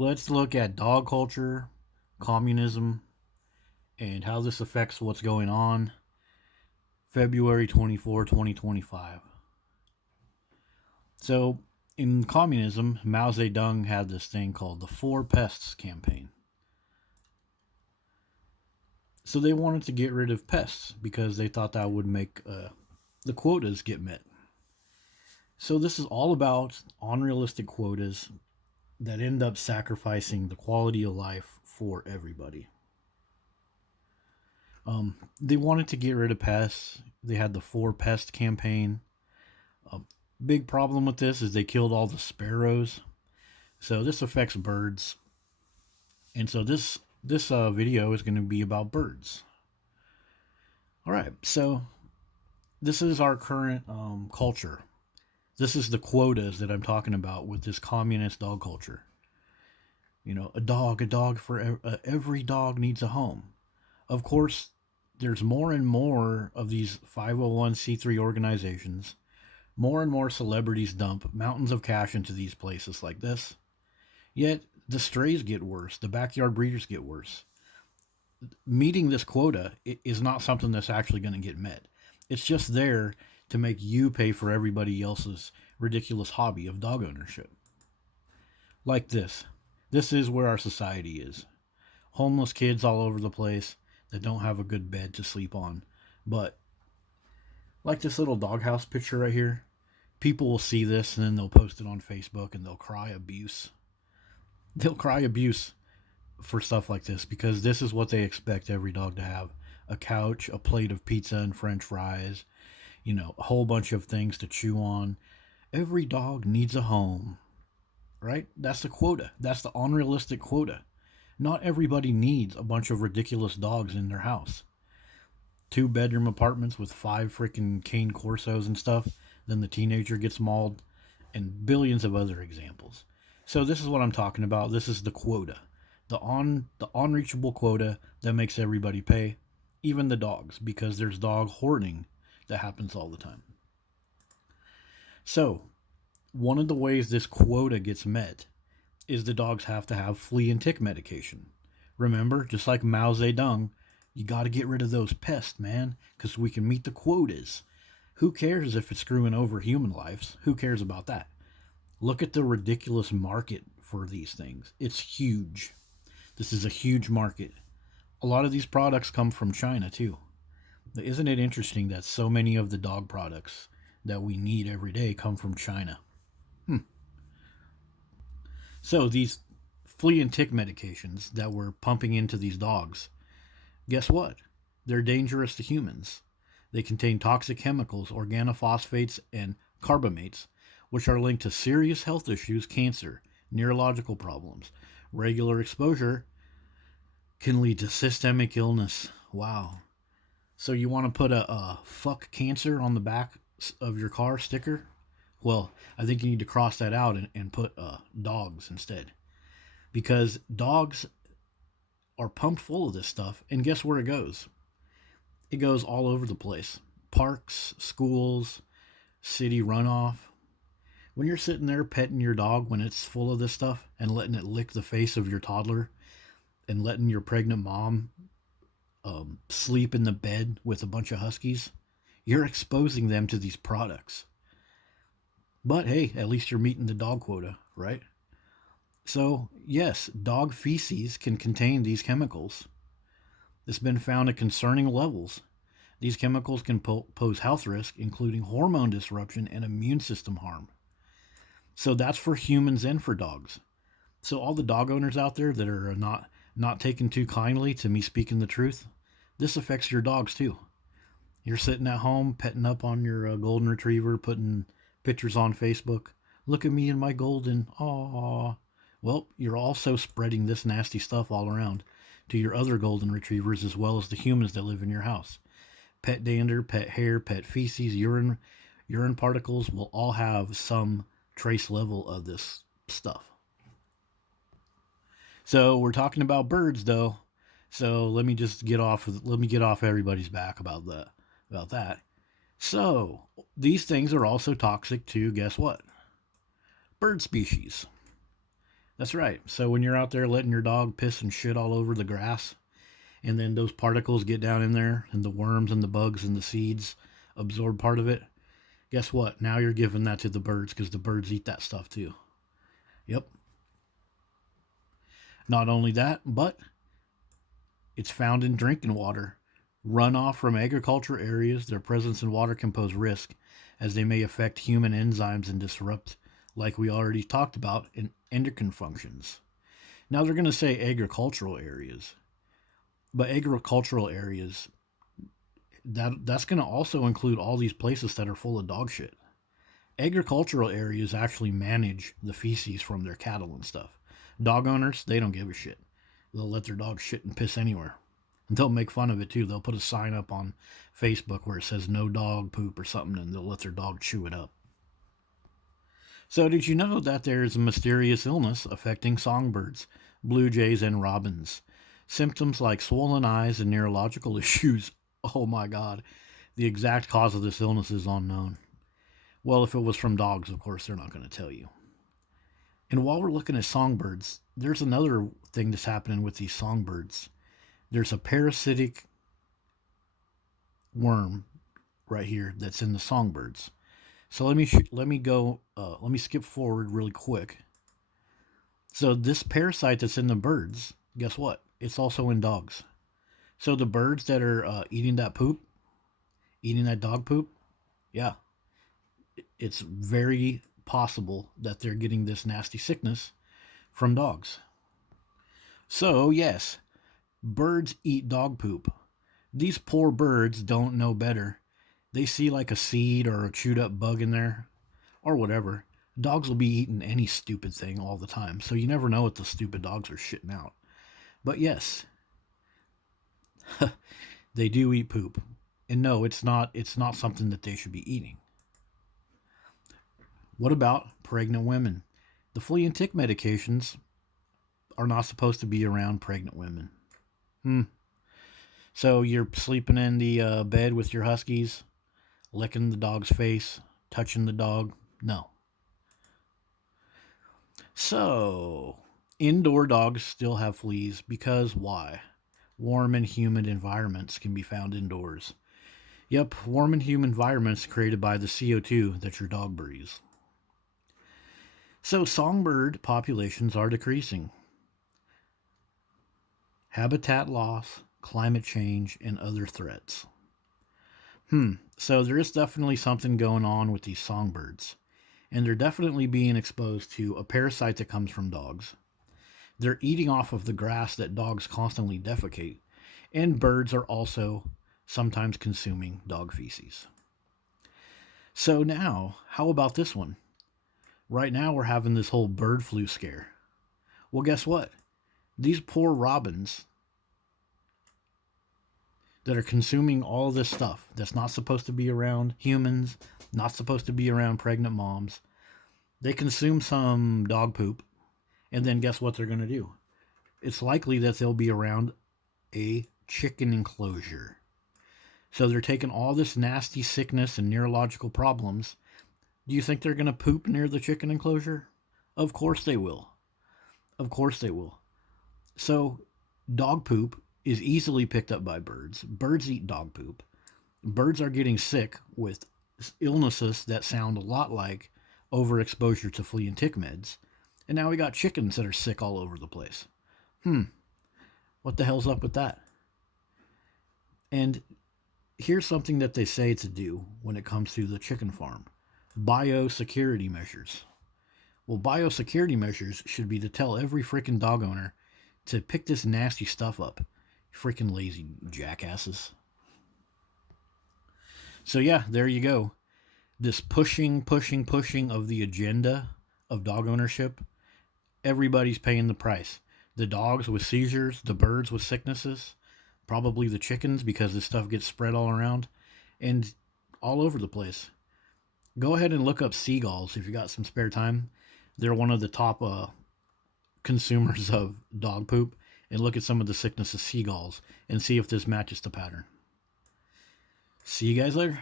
Let's look at dog culture, communism, and how this affects what's going on. February 24, 2025. So, in communism, Mao Zedong had this thing called the Four Pests campaign. So, they wanted to get rid of pests because they thought that would make the quotas get met. So, this is all about unrealistic quotas that end up sacrificing the quality of life for everybody. They wanted to get rid of pests. They had the Four Pest campaign. A big problem with this is they killed all the sparrows. So this affects birds. And so this video is going to be about birds. All right, so this is our current culture. This is the quotas that I'm talking about with this communist dog culture. You know, a dog for every dog needs a home. Of course, there's more and more of these 501c3 organizations. More and more celebrities dump mountains of cash into these places like this. Yet, the strays get worse. The backyard breeders get worse. Meeting this quota is not something that's actually going to get met. It's just there to make you pay for everybody else's ridiculous hobby of dog ownership. Like this. This is where our society is. Homeless kids all over the place that don't have a good bed to sleep on. But, like this little doghouse picture right here, people will see this and then they'll post it on Facebook and they'll cry abuse. They'll cry abuse for stuff like this because this is what they expect every dog to have. A couch, a plate of pizza and french fries, you know, a whole bunch of things to chew on. Every dog needs a home, right? That's the quota. That's the unrealistic quota. Not everybody needs a bunch of ridiculous dogs in their house. 2-bedroom apartments with 5 freaking cane corsos and stuff, then the teenager gets mauled, and billions of other examples. So this is what I'm talking about. This is the quota. The unreachable quota that makes everybody pay, even the dogs, because there's dog hoarding that happens all the time. So, one of the ways this quota gets met is the dogs have to have flea and tick medication. Remember, just like Mao Zedong, you got to get rid of those pests, man, because we can meet the quotas. Who cares if it's screwing over human lives? Who cares about that? Look at the ridiculous market for these things. It's huge. This is a huge market. A lot of these products come from China, too. Isn't it interesting that so many of the dog products that we need every day come from China? So these flea and tick medications that we're pumping into these dogs, guess what? They're dangerous to humans. They contain toxic chemicals, organophosphates, and carbamates, which are linked to serious health issues, cancer, neurological problems. Regular exposure can lead to systemic illness. Wow. So you want to put a fuck cancer on the back of your car sticker? Well, I think you need to cross that out and put dogs instead. Because dogs are pumped full of this stuff, and guess where it goes? It goes all over the place. Parks, schools, city runoff. When you're sitting there petting your dog when it's full of this stuff and letting it lick the face of your toddler and letting your pregnant mom sleep in the bed with a bunch of huskies, you're exposing them to these products. But hey, at least you're meeting the dog quota, right? So, yes, dog feces can contain these chemicals. It's been found at concerning levels. These chemicals can pose health risk, including hormone disruption and immune system harm. So that's for humans and for dogs. So all the dog owners out there that are not taking too kindly to me speaking the truth, this affects your dogs too. You're sitting at home petting up on your golden retriever, putting pictures on Facebook. Look at me and my golden. Aww. Well, you're also spreading this nasty stuff all around to your other golden retrievers as well as the humans that live in your house. Pet dander, pet hair, pet feces, urine particles will all have some trace level of this stuff. So we're talking about birds though. So let me get off everybody's back about that. So these things are also toxic to, guess what? Bird species. That's right. So when you're out there letting your dog piss and shit all over the grass, and then those particles get down in there, and the worms and the bugs and the seeds absorb part of it, guess what? Now you're giving that to the birds because the birds eat that stuff too. Yep. Not only that, but it's found in drinking water. Runoff from agriculture areas, their presence in water can pose risk as they may affect human enzymes and disrupt, like we already talked about, in endocrine functions. Now they're going to say agricultural areas, but agricultural areas, that's going to also include all these places that are full of dog shit. Agricultural areas actually manage the feces from their cattle and stuff. Dog owners, they don't give a shit. They'll let their dogs shit and piss anywhere. And they'll make fun of it too. They'll put a sign up on Facebook where it says no dog poop or something, and they'll let their dog chew it up. So did you know that there is a mysterious illness affecting songbirds, blue jays, and robins? Symptoms like swollen eyes and neurological issues. Oh my god. The exact cause of this illness is unknown. Well, if it was from dogs, of course, they're not going to tell you. And while we're looking at songbirds, there's another thing that's happening with these songbirds. There's a parasitic worm right here that's in the songbirds. So let me skip forward really quick. So this parasite that's in the birds, guess what? It's also in dogs. So the birds that are eating that dog poop, yeah, it's very possible that they're getting this nasty sickness from dogs. So yes, birds eat dog poop. These poor birds don't know better. They see like a seed or a chewed up bug in there or whatever. Dogs will be eating any stupid thing all the time, so you never know what the stupid dogs are shitting out. But yes, they do eat poop. And no, it's not something that they should be eating. What about pregnant women? The flea and tick medications are not supposed to be around pregnant women. So you're sleeping in the bed with your huskies, licking the dog's face, touching the dog? No. So, indoor dogs still have fleas because why? Warm and humid environments can be found indoors. Yep, warm and humid environments created by the CO2 that your dog breathes. So, songbird populations are decreasing. Habitat loss, climate change, and other threats. So there is definitely something going on with these songbirds. And they're definitely being exposed to a parasite that comes from dogs. They're eating off of the grass that dogs constantly defecate. And birds are also sometimes consuming dog feces. So now, how about this one? Right now we're having this whole bird flu scare. Well, guess what? These poor robins that are consuming all this stuff that's not supposed to be around humans, not supposed to be around pregnant moms, they consume some dog poop, and then guess what they're going to do? It's likely that they'll be around a chicken enclosure. So they're taking all this nasty sickness and neurological problems. Do you think they're going to poop near the chicken enclosure? Of course they will. Of course they will. So dog poop is easily picked up by birds. Birds eat dog poop. Birds are getting sick with illnesses that sound a lot like overexposure to flea and tick meds. And now we got chickens that are sick all over the place. What the hell's up with that? And here's something that they say to do when it comes to the chicken farm. Biosecurity measures. Well, biosecurity measures should be to tell every freaking dog owner to pick this nasty stuff up. Freaking lazy jackasses. So yeah, there you go. This pushing of the agenda of dog ownership, everybody's paying the price. The dogs with seizures, the birds with sicknesses, probably the chickens because this stuff gets spread all around and all over the place. Go ahead and look up seagulls if you got some spare time. They're one of the top consumers of dog poop. And look at some of the sickness of seagulls and see if this matches the pattern. See you guys later.